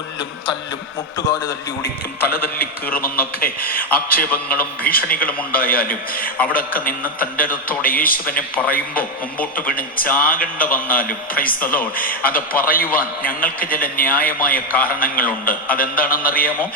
കൊല്ലും തല്ലും മുട്ടുകാൽ തല്ലി ഒടിക്കും തല തല്ലി കീറുമെന്നൊക്കെ ആക്ഷേപങ്ങളും ഭീഷണികളും ഉണ്ടായാലും അവിടൊക്കെ നിന്ന് തന്റെ അടുത്തോടെ യേശുവിനെ പറയുമ്പോൾ മുമ്പോട്ട് വീണ് ചാകണ്ട വന്നാലും ക്രൈസ്തലോ അത് പറയുവാൻ ഞങ്ങൾക്ക് ചില ന്യായമായ കാരണങ്ങളുണ്ട്. അതെന്താണെന്നറിയാമോ?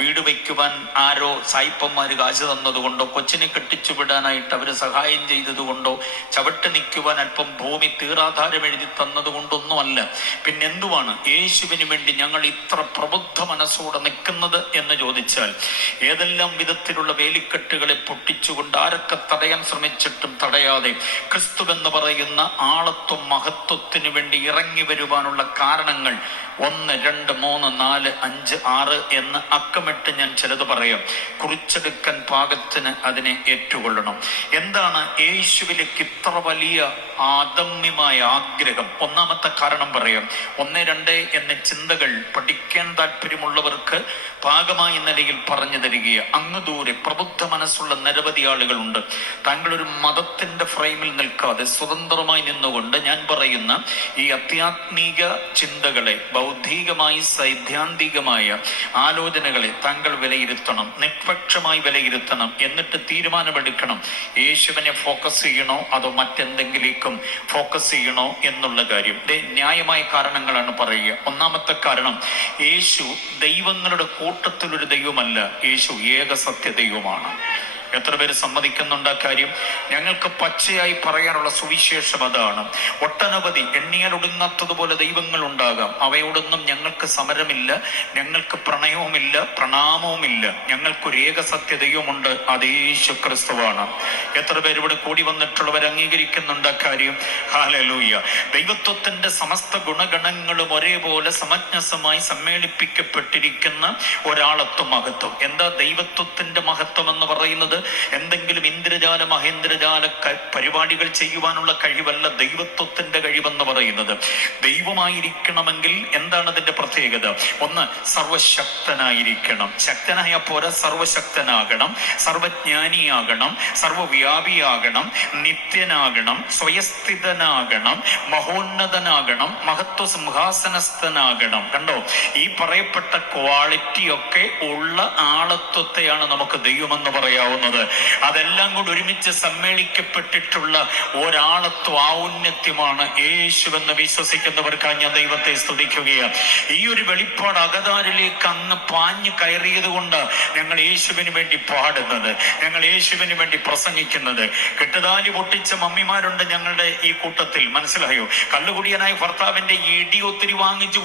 വീട് വയ്ക്കുവാൻ ആരോ സായിപ്പന്മാർ കാശ് തന്നതുകൊണ്ടോ കൊച്ചിനെ കെട്ടിച്ചു വിടാനായിട്ട് അവർ സഹായം ചെയ്തതുകൊണ്ടോ ചവിട്ട് നിൽക്കുവാൻ അല്പം ഭൂമി തീറാധാരം എഴുതി തന്നതുകൊണ്ടൊന്നുമല്ല പിന്നെന്തുവാണ്? യേശുവിന് വേണ്ടി ഞങ്ങൾ ഇത്ര പ്രബുദ്ധ മനസ്സോടെ നിൽക്കുന്നത് എന്ന് ചോദിച്ചാൽ ഏതെല്ലാം വിധത്തിലുള്ള വേലിക്കെട്ടുകളെ പൊട്ടിച്ചുകൊണ്ട് ആരൊക്കെ തടയാൻ ശ്രമിച്ചിട്ടും തടയാതെ ക്രിസ്തു എന്ന് പറയുന്ന ആളത്വം മഹത്വത്തിനു വേണ്ടി ഇറങ്ങി വരുവാനുള്ള കാരണങ്ങൾ ഒന്ന് രണ്ട് മൂന്ന് നാല് അഞ്ച് ആറ് എന്ന് അക്കമിട്ട് ഞാൻ ചിലത് പറയാം. കുറിച്ചെടുക്കാൻ പാകത്തിന് അതിനെ ഏറ്റുകൊള്ളണം. എന്താണ് യേശുവിലേക്ക് ഇത്ര വലിയ ആദമ്യമായ ആഗ്രഹം? ഒന്നാമത്തെ കാരണം പറയാം. ഒന്ന് രണ്ട് എന്ന ചിന്തകൾ പഠിക്കാൻ താല്പര്യമുള്ളവർക്ക് പാകമായ നിലയിൽ പറഞ്ഞു തരികയാണ് അങ്ങ് ദൂരെ പ്രബുദ്ധ മനസ്സുള്ള നിരവധി ആളുകളുണ്ട്. താങ്കൾ ഒരു മതത്തിന്റെ ഫ്രെയിമിൽ നിൽക്കാതെ സ്വതന്ത്രമായി നിന്നുകൊണ്ട് ഞാൻ പറയുന്ന ഈ അത്യാത്മീക ചിന്തകളെ ബൗദ്ധികമായി സൈദ്ധാന്തികമായ ആലോചനകളെ താങ്കൾ വിലയിരുത്തണം നിഷ്പക്ഷമായി വിലയിരുത്തണം എന്നിട്ട് തീരുമാനമെടുക്കണം. യേശുവിനെ ഫോക്കസ് ചെയ്യണോ അതോ മറ്റെന്തെങ്കിലേക്കും ഫോക്കസ് ചെയ്യണോ എന്നുള്ള കാര്യം. ന്യായമായ കാരണങ്ങളാണ് പറയുക. ഒന്നാമത്തെ കാരണം യേശു ദൈവങ്ങളുടെ കൂട്ടത്തിൽ ഒരു ദൈവമല്ല യേശു ഏക സത്യ ദൈവമാണ് എത്ര പേര് സമ്മതിക്കുന്നുണ്ട് ആ കാര്യം? ഞങ്ങൾക്ക് പച്ചയായി പറയാനുള്ള സുവിശേഷം അതാണ്. ഒട്ടനവധി എണ്ണിയാലൊടുങ്ങാത്തതുപോലെ ദൈവങ്ങൾ ഉണ്ടാകാം അവയോടൊന്നും ഞങ്ങൾക്ക് സമരമില്ല ഞങ്ങൾക്ക് പ്രണയവുമില്ല പ്രണാമവുമില്ല. ഞങ്ങൾക്കൊരു ഏക സത്യ ദൈവമുണ്ട് അത് ക്രിസ്തുവാണ് എത്ര പേര് ഇവിടെ കൂടി വന്നിട്ടുള്ളവർ അംഗീകരിക്കുന്നുണ്ട് കാര്യം? ഹാലലൂയ ദൈവത്വത്തിന്റെ സമസ്ത ഗുണഗണങ്ങളും ഒരേപോലെ സമഞ്ജസമായി സമ്മേളിപ്പിക്കപ്പെട്ടിരിക്കുന്ന ഒരാളത്വം മഹത്വം. എന്താ ദൈവത്വത്തിന്റെ മഹത്വം എന്ന് പറയുന്നത്? എന്തെങ്കിലും ഇന്ദ്രജാല മഹേന്ദ്രജാല പരിപാടികൾ ചെയ്യുവാനുള്ള കഴിവല്ല ദൈവത്വത്തിന്റെ കഴിവെന്ന് പറയുന്നത്. ദൈവമായിരിക്കണമെങ്കിൽ എന്താണ് അതിന്റെ പ്രത്യേകത? ഒന്ന് സർവശക്തനായിരിക്കണം. ശക്തനായ പോരാ സർവശക്തനാകണം സർവജ്ഞാനിയാകണം സർവവ്യാപിയാകണം നിത്യനാകണം സ്വയസ്ഥിതനാകണം മഹോന്നതനാകണം മഹത്വ സിംഹാസനസ്ഥനാകണം. കണ്ടോ? ഈ പറയപ്പെട്ട ക്വാളിറ്റി ഒക്കെ ഉള്ള ആളത്വത്തെയാണ് നമുക്ക് ദൈവമെന്ന് പറയാവുന്നത്. അതെല്ലാം കൂടി ഒരുമിച്ച് സമ്മേളിക്കപ്പെട്ടിട്ടുള്ള ഒരാളത്വ ഔന്നത്യമാണ് യേശുവെന്ന് വിശ്വസിക്കുന്നവർക്കായി ഞാൻ ദൈവത്തെ സ്തുതിക്കുകയാണ്. ഈ ഒരു വെളിപ്പാട് അകതാരിലേക്ക് അങ്ങ് പാഞ്ഞു കയറിയത് കൊണ്ട് ഞങ്ങൾ യേശുവിന് വേണ്ടി പാടുന്നത് ഞങ്ങൾ യേശുവിന് വേണ്ടി പ്രസംഗിക്കുന്നത്. കെട്ടുതാലി പൊട്ടിച്ച മമ്മിമാരുണ്ട് ഞങ്ങളുടെ ഈ കൂട്ടത്തിൽ. മനസ്സിലായോ? കള്ളുകുടിയനായ ഭർത്താവിന്റെ ഇടി ഒത്തിരി വാങ്ങിച്ചു